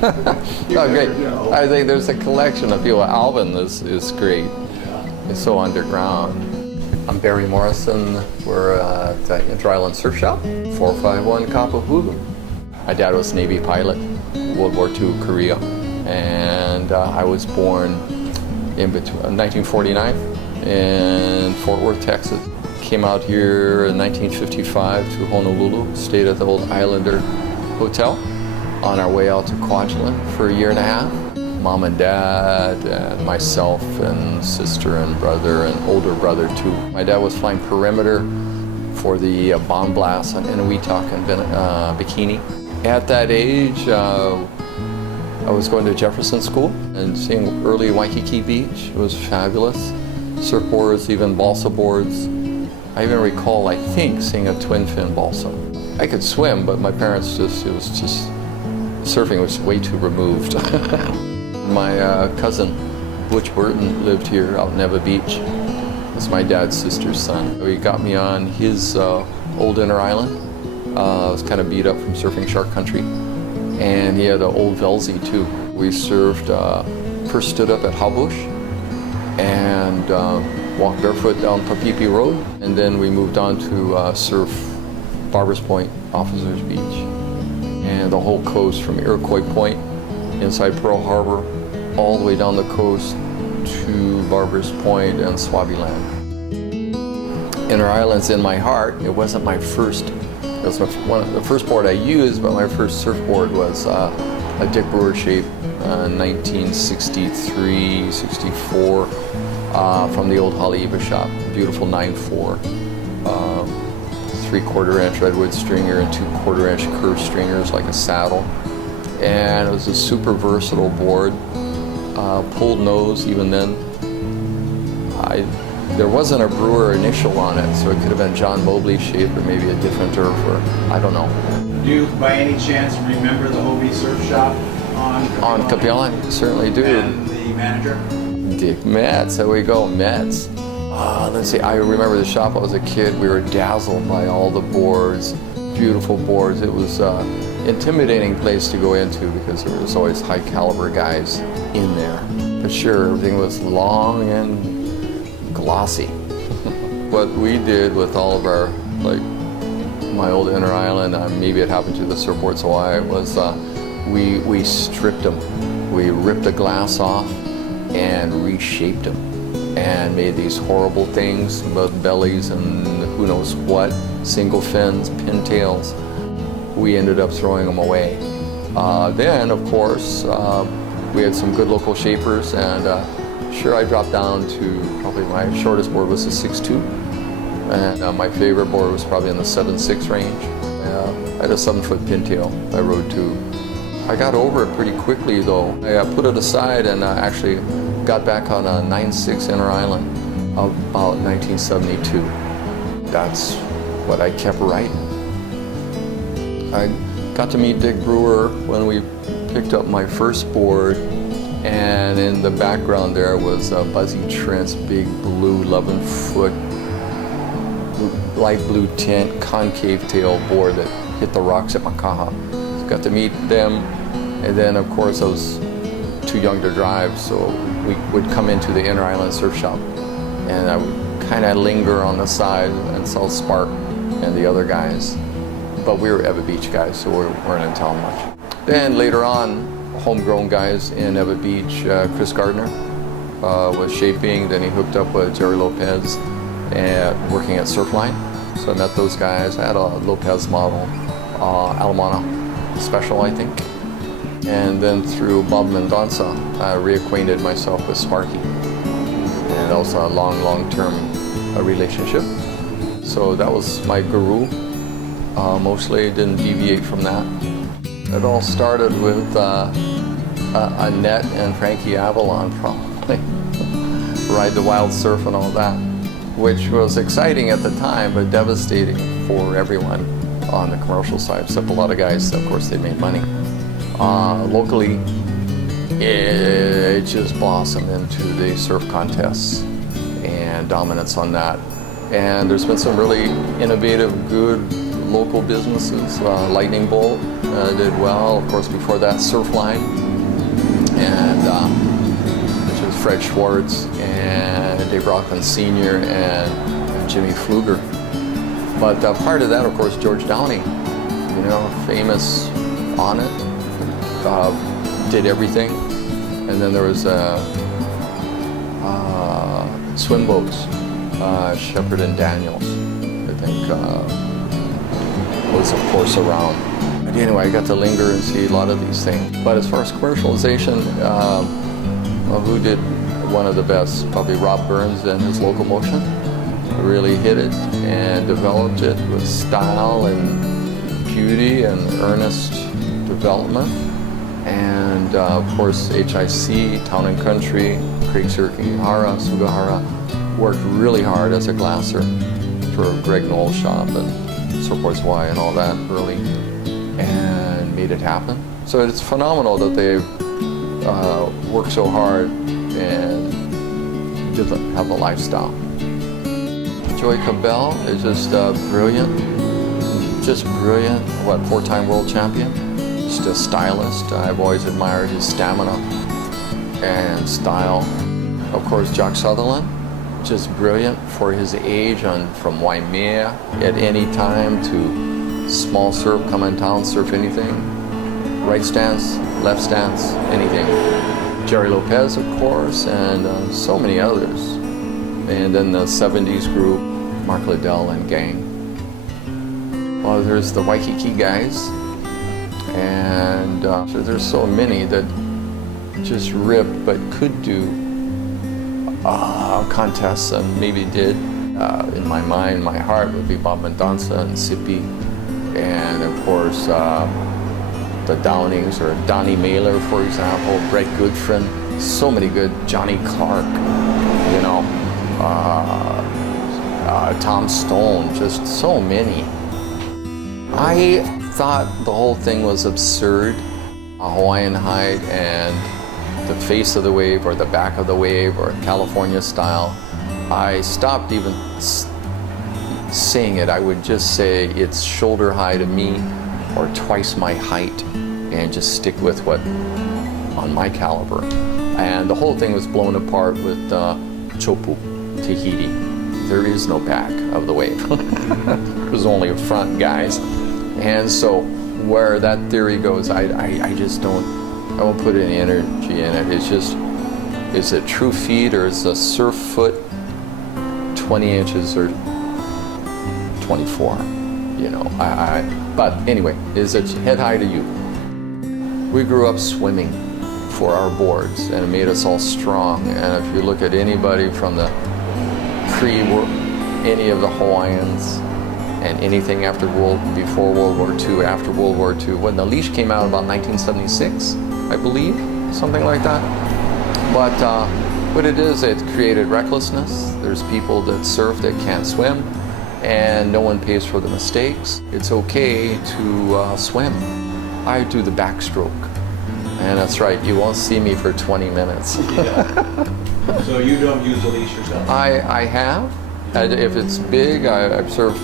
Oh, great. I think there's a collection of people. Alvin is great. It's so underground. I'm Barry Morrison. We're at the Inter-Island Surf Shop, 451 Kapahulu. My dad was a Navy pilot, World War II, Korea. And I was born in 1949 in Fort Worth, Texas. Came out here in 1955 to Honolulu, stayed at the old Islander Hotel. On our way out to Kwajalein for a year and a half. Mom and dad and myself and sister and brother and older brother too. My dad was flying perimeter for the bomb blast on Inuitak and Bikini. At that age, I was going to Jefferson School and seeing early Waikiki Beach. It was fabulous. Surfboards, even balsa boards. I even recall, I think, seeing a twin fin balsa. I could swim, but my parents surfing was way too removed. My cousin, Butch Burton, lived here out in Eva Beach. That's my dad's sister's son. He got me on his old Inter-Island. I was kind of beat up from surfing Shark Country. And he had an old Velzy too. We surfed, first stood up at Habush and walked barefoot down Papipi Road. And then we moved on to surf Barbers Point, Officers Beach. And the whole coast from Iroquois Point, inside Pearl Harbor, all the way down the coast to Barbers Point and Swaziland. Inter-Island's in my heart. It wasn't my first, it was the first board I used, but my first surfboard was a Dick Brewer shape, 1963, 64, from the old Haleiwa shop. Beautiful 9.4. 3/4 inch redwood stringer and 2/4 inch curved stringers like a saddle. And it was a super versatile board. Pulled nose even then. There wasn't a Brewer initial on it, so it could have been John Mobley shape or maybe a different turf, or I don't know. Do you by any chance remember the Hobie Surf Shop on Kapahulu? Certainly do. And the manager? Dick Metz, there we go, Metz. Let's see, I remember the shop. I was a kid. We were dazzled by all the boards, beautiful boards. It was an intimidating place to go into because there was always high caliber guys in there. But sure, everything was long and glossy. What we did with all of our, like my old Inter-Island, maybe it happened to the Surfboards Hawaii, was we stripped them. We ripped the glass off and reshaped them. And made these horrible things about bellies and who knows what, single fins, pintails. We ended up throwing them away. Then, of course, we had some good local shapers, and sure, I dropped down to probably my shortest board was a 6.2, and my favorite board was probably in the 7.6 range. I had a 7-foot pintail I rode to. I got over it pretty quickly though. I put it aside and actually got back on a 9.6 Inter-Island about 1972. That's what I kept riding. I got to meet Dick Brewer when we picked up my first board, and in the background there was Buzzy Trent's big blue 11-foot light blue tint concave tail board that hit the rocks at Makaha. So got to meet them, and then of course I was too young to drive, so we would come into the Inter-Island Surf Shop, and I would kind of linger on the side and sell Spark and the other guys. But we were Eva Beach guys, so we weren't in town much. Then later on, homegrown guys in Eva Beach, Chris Gardner was shaping, then he hooked up with Jerry Lopez working at Surfline. So I met those guys. I had a Lopez model, Alamana Special, I think. And then through Bob Mendonça, I reacquainted myself with Sparky. And that was a long-term relationship. So that was my guru. Mostly didn't deviate from that. It all started with Annette and Frankie Avalon, probably. Ride the Wild Surf and all that, which was exciting at the time, but devastating for everyone on the commercial side, except a lot of guys, of course, they made money. Locally, it just blossomed into the surf contests and dominance on that. And there's been some really innovative, good local businesses. Lightning Bolt did well. Of course, before that, Surfline, and which was Fred Schwartz and Dave Rockland Sr. and Jimmy Pfluger. But part of that, of course, George Downey, famous on it, did everything. And then there was swim boats, Shepherd and Daniels, I think, was of course around. But anyway, I got to linger and see a lot of these things. But as far as commercialization, who did one of the best? Probably Rob Burns and his Locomotion. Really hit it and developed it with style and beauty and earnest development. And of course, HIC, Town and Country, Craig Sugahara worked really hard as a glasser for Greg Knoll's shop and Surfboards Y and all that early, and made it happen. So it's phenomenal that they've worked so hard and have a lifestyle. Joey Cabell is just brilliant. What, 4-time world champion? Just a stylist. I've always admired his stamina and style. Of course, Jock Sutherland, just brilliant for his age, from Waimea at any time to small surf, come in town, surf anything. Right stance, left stance, anything. Jerry Lopez, of course, and so many others. And then the 70s group, Mark Liddell and gang. Well, there's the Waikiki guys, and so there's so many that just ripped but could do contests and maybe did. In my mind, my heart would be Bob Mendoza and Sippy, and of course the Downings, or Donnie Mailer, for example, Brett Goodfriend, so many good, Johnny Clark, Tom Stone, just so many. I thought the whole thing was absurd. A Hawaiian hide and the face of the wave or the back of the wave or California style. I stopped even saying it. I would just say it's shoulder high to me or twice my height, and just stick with what on my caliber. And the whole thing was blown apart with Chopu, Tahiti. There is no back of the wave. It was only a front, guys. And so where that theory goes, I won't put any energy in it. It's just, is it true feet or is the surf foot 20 inches or 24? But anyway, is it head high to you? We grew up swimming for our boards, and it made us all strong. And if you look at anybody from the any of the Hawaiians, and anything before World War II, after World War II, when the leash came out about 1976, I believe, something like that. But what it is, it created recklessness. There's people that surf that can't swim, and no one pays for the mistakes. It's okay to swim. I do the backstroke, and that's right, you won't see me for 20 minutes. Yeah. So you don't use a leash yourself? I have. If it's big, I've surfed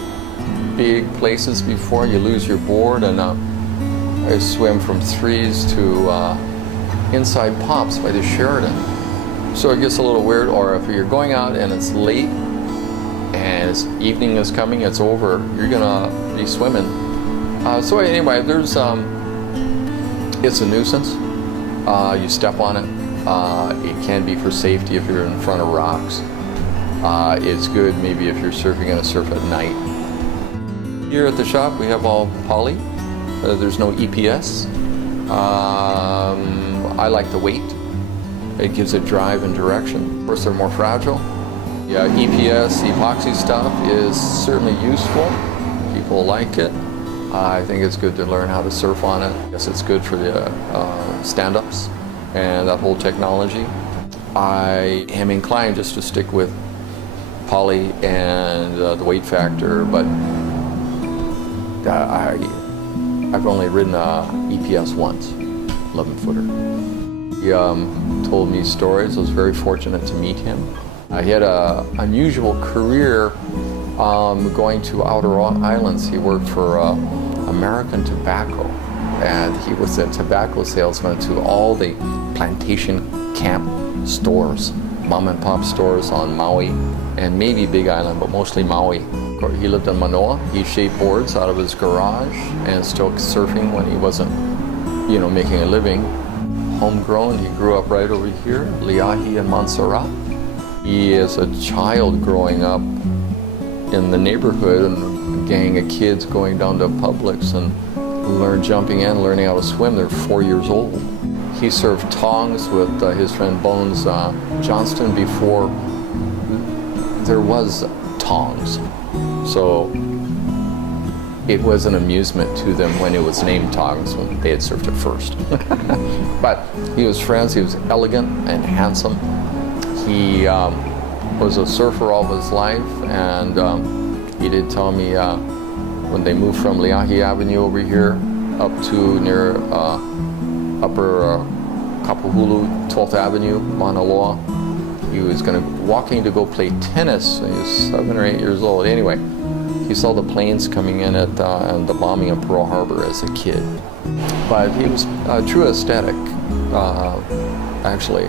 big places before. You lose your board, and I swim from threes to inside pops by the Sheridan. So it gets a little weird. Or if you're going out and it's late and evening is coming, it's over, you're gonna be swimming. So anyway, there's it's a nuisance. You step on it. It can be for safety if you're in front of rocks. It's good maybe if you're going to surf at night. Here at the shop we have all poly. There's no EPS. I like the weight. It gives it drive and direction. Of course, they're more fragile. Yeah, EPS, epoxy stuff is certainly useful. People like it. I think it's good to learn how to surf on it. I guess it's good for the stand-ups and that whole technology. I am inclined just to stick with poly and the weight factor, but I've only ridden a EPS once, 11-footer. He told me stories. I was very fortunate to meet him. He had an unusual career going to outer islands. He worked for American Tobacco, and he was a tobacco salesman to all the plantation camp stores, mom and pop stores on Maui, and maybe Big Island, but mostly Maui. He lived in Manoa. He shaped boards out of his garage and still surfing when he wasn't, making a living. Homegrown, he grew up right over here, Liahi and Montserrat. He, as a child growing up in the neighborhood, and a gang of kids going down to Publix and jumping in, learning how to swim. They're 4 years old. He surfed tongs with his friend Bones Johnston before there was tongs. So it was an amusement to them when it was named tongs, when they had surfed it first. But he was friends. He was elegant and handsome. He was a surfer all of his life, and he did tell me when they moved from Liahi Avenue over here up to near upper Kapahulu 12th Avenue, Mauna Loa, he was walking to go play tennis. He was 7 or 8 years old. Anyway, he saw the planes coming in at the bombing of Pearl Harbor as a kid. But he was a true aesthetic. Actually,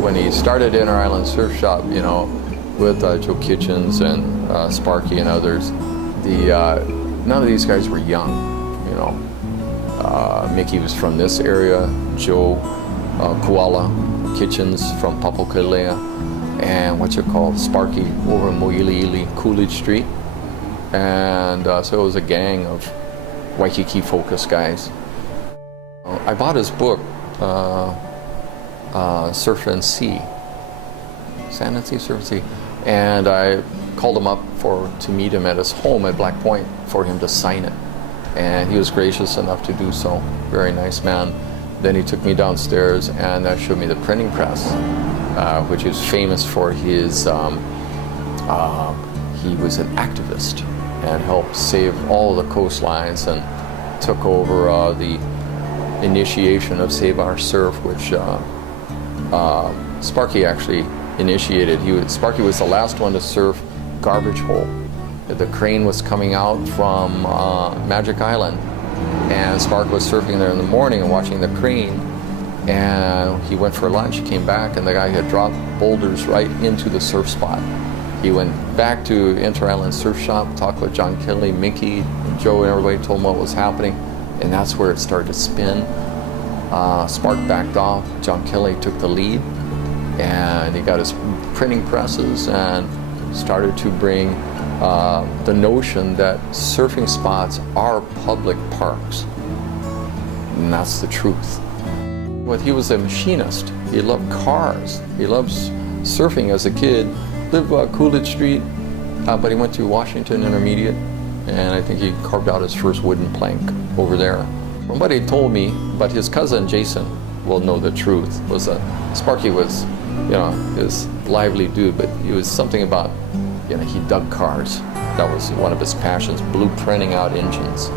when he started Inter Island Surf Shop, with Joe Kitchens and Sparky and others, none of these guys were young. Mickey was from this area, Joe Koala Kitchens from Papokalea, and Sparky over in Moiliili, Coolidge Street. And so it was a gang of Waikiki focused guys. I bought his book, Surf and Sea, Sand and Sea, Surf and Sea, and I called him up to meet him at his home at Black Point for him to sign it, and he was gracious enough to do so. Very nice man. Then he took me downstairs and showed me the printing press, which is famous for his. He was an activist and helped save all the coastlines and took over the initiation of Save Our Surf, which Sparky actually initiated. Sparky was the last one to surf Garbage Hole. The crane was coming out from Magic Island, and Spark was surfing there in the morning and watching the crane, and he went for lunch. He came back, and the guy had dropped boulders right into the surf spot. He went back to Inter Island Surf Shop, talked with John Kelly, Mickey, Joe, and everybody, told him what was happening, and that's where it started to spin. Spark backed off. John Kelly took the lead, and he got his printing presses and started to bring the notion that surfing spots are public parks. And that's the truth. But he was a machinist. He loved cars. He loved surfing as a kid. Lived Coolidge Street, but he went to Washington Intermediate, and I think he carved out his first wooden plank over there. From what he told me, but his cousin Jason will know the truth, was that Sparky was, his lively dude, but he was something about, he dug cars. That was one of his passions, blueprinting out engines.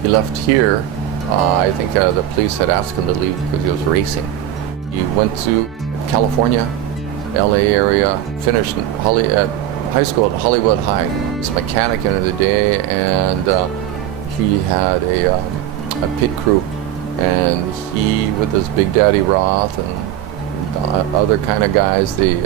He left here. I think the police had asked him to leave because he was racing. He went to California, LA area, finished at high school at Hollywood High. He was a mechanic in the day, and he had a pit crew, and he, with his Big Daddy Roth and other kind of guys, they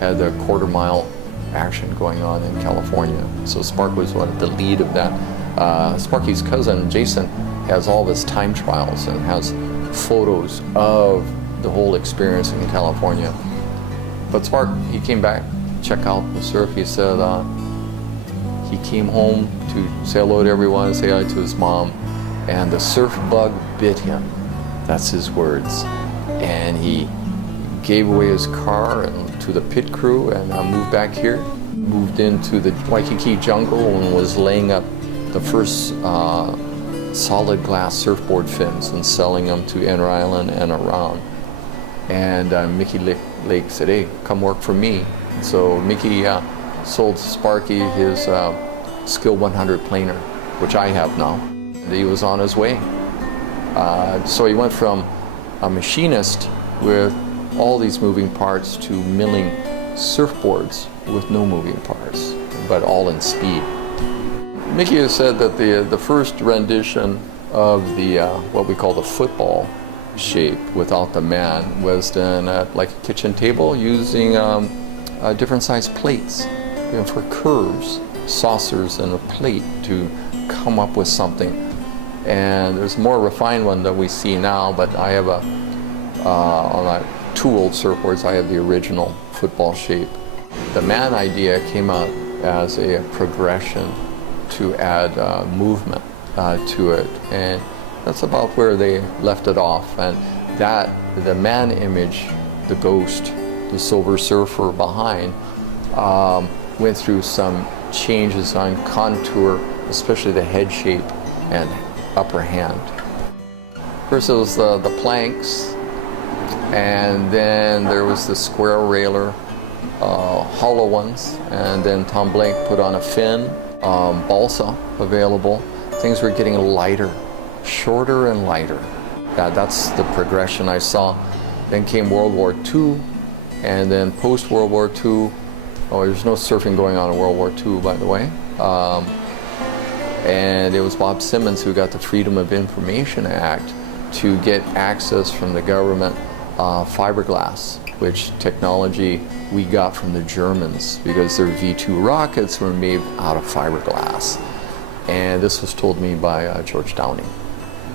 had the quarter-mile action going on in California. So Spark was the lead of that. Sparky's cousin, Jason, has all of his time trials and has photos of the whole experience in California. But Spark, he came back, check out the surf. He said he came home to say hello to everyone, say hi to his mom, and the surf bug bit him. That's his words. And he gave away his car to the pit crew and moved back here. Moved into the Waikiki jungle and was laying up the first solid glass surfboard fins and selling them to Inter Island and around. And Mickey Lake said, "Hey, come work for me." So Mickey sold Sparky his Skill 100 planer, which I have now. And he was on his way. So he went from a machinist with all these moving parts to milling surfboards with no moving parts. And but all in speed. Mickey has said that the first rendition of the what we call the football shape without the man was done at like a kitchen table using different size plates, for curves, saucers, and a plate to come up with something. And there's a more refined one that we see now, but I have on my 2 old surfboards, I have the original football shape. The man idea came out as a progression to add movement to it, and that's about where they left it off. And that, the man image, the ghost, the Silver Surfer behind, went through some changes on contour, especially the head shape and upper hand. First it was the planks, and then there was the square railer, hollow ones, and then Tom Blake put on a fin, balsa available. Things were getting lighter, shorter and lighter. That's the progression I saw. Then came World War II, and then post World War II, there's no surfing going on in World War II, by the way. And it was Bob Simmons who got the Freedom of Information Act to get access from the government, fiberglass, which technology we got from the Germans because their V2 rockets were made out of fiberglass. And this was told me by George Downing.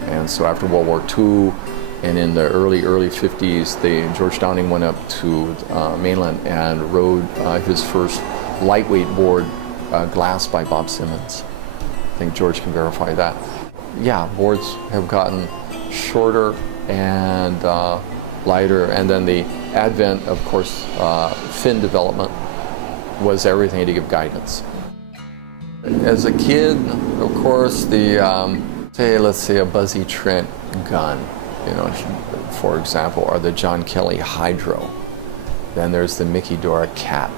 And so after World War II, and in the early 50s, George Downing went up to mainland and rode his first lightweight board, glass by Bob Simmons. I think George can verify that. Yeah, boards have gotten shorter and lighter, and then the advent, of course, fin development was everything to give guidance. As a kid, of course, let's say a Buzzy Trent gun, for example, or the John Kelly Hydro. Then there's the Mickey Dora Cat.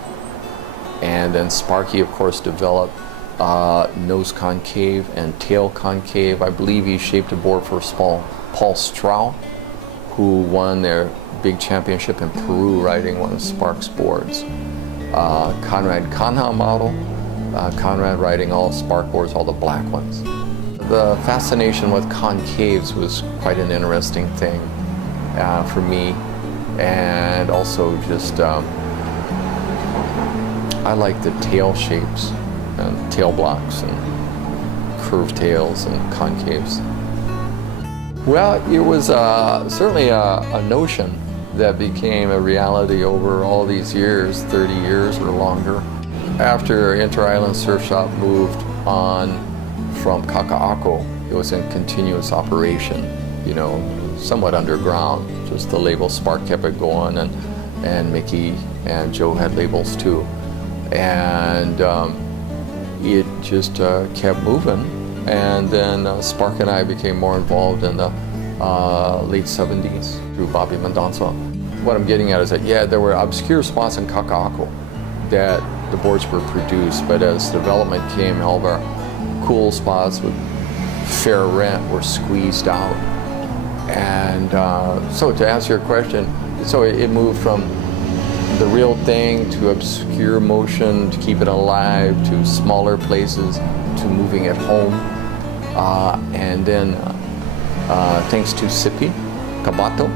And then Sparky, of course, developed nose concave and tail concave. I believe he shaped a board for Paul Strauch, who won their big championship in Peru riding one of Spark's boards. Conrad Kanha model, Conrad riding all Spark boards, all the black ones. The fascination with concaves was quite an interesting thing for me, and also just I like the tail shapes and tail blocks and curved tails and concaves. Well, it was certainly a notion that became a reality over all these years, 30 years or longer. After Inter-Island Surf Shop moved on from Kaka'ako, it was in continuous operation, somewhat underground. Just the label Spark kept it going, and Mickey and Joe had labels too. And it just kept moving. And then Spark and I became more involved in the late 70s through Bobby Mendonça. What I'm getting at is that, there were obscure spots in Kaka'ako that the boards were produced, but as development came, all of our cool spots with fair rent were squeezed out. And so to answer your question, so it moved from the real thing to obscure motion, to keep it alive, to smaller places, to moving at home. And then thanks to Sipi Kabato,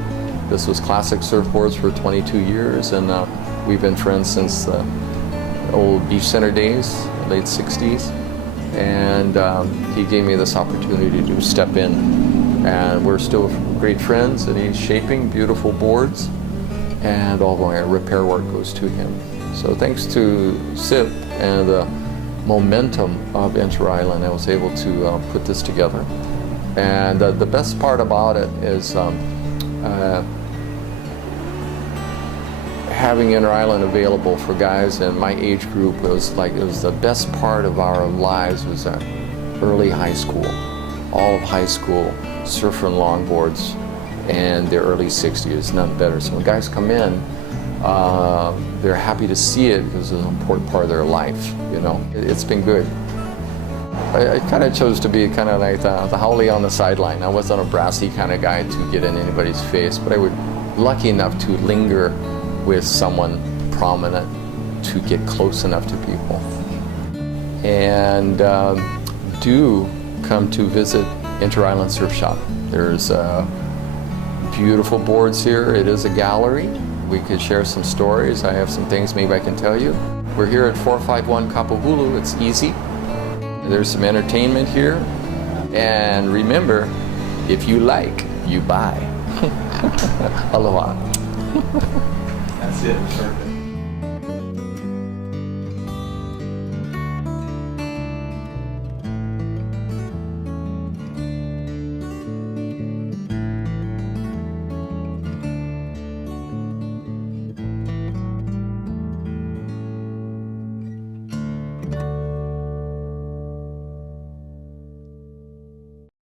this was Classic Surfboards for 22 years, and we've been friends since the old Beach Center days, late 60s. And he gave me this opportunity to step in, and we're still great friends, and he's shaping beautiful boards, and all my repair work goes to him. So thanks to SIP and the momentum of Inter-Island, I was able to put this together. And the best part about it is having Inter-Island available for guys in my age group it was the best part of our lives. Was early high school, all of high school, surfing longboards, and the early 60s, none better. So when guys come in, they're happy to see it because it's an important part of their life. It's been good. I kind of chose to be kind of like the Howley on the sideline. I wasn't a brassy kind of guy to get in anybody's face, but I was lucky enough to linger with someone prominent to get close enough to people. And do come to visit Inter-Island Surf Shop. There's beautiful boards here. It is a gallery. We could share some stories. I have some things maybe I can tell you. We're here at 451 Kapahulu. It's easy. There's some entertainment here. And remember, if you like, you buy. Aloha. That's it. Perfect.